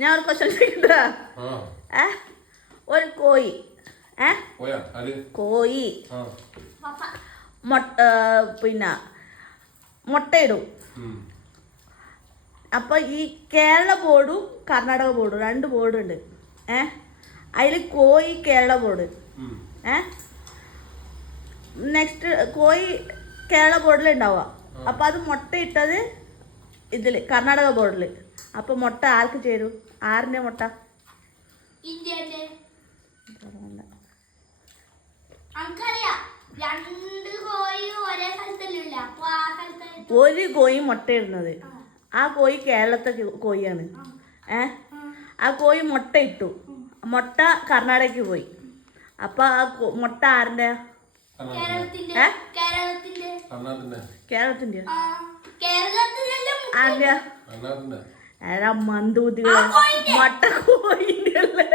ഞാൻ ഒരു ക്വസ്റ്റ്യൻ ചോദിക്കട്ടാ ഒരു കോഴി കോഴി പിന്നെ മുട്ടയിടും. അപ്പൊ ഈ കേരള ബോർഡും കർണാടക ബോർഡും 2 ബോർഡുണ്ട്. അതിൽ കോഴി കേരള ബോർഡ്. നെക്സ്റ്റ് കോഴി കേരള ബോർഡിൽ ഉണ്ടാവുക. അപ്പൊ അത് മുട്ട ഇട്ടത് ഇതില് കർണാടക ബോർഡില്. അപ്പൊ മുട്ട ആർക്ക് ചേരും? ആറിന്റെ മുട്ട? ഒരു കോഴി മുട്ട ഇടുന്നത്. ആ കോഴി കേരളത്തെ കോഴിയാണ്. ആ കോഴി മുട്ട ഇട്ടു. മുട്ട കർണാടകയ്ക്ക് പോയി. അപ്പൊ ആ മുട്ട ആരുടെ? കേരളത്തിന്റെ ആരുടെ? മന്ദൂതികളെ മുട്ട കോഴിന്റെ അല്ലേ?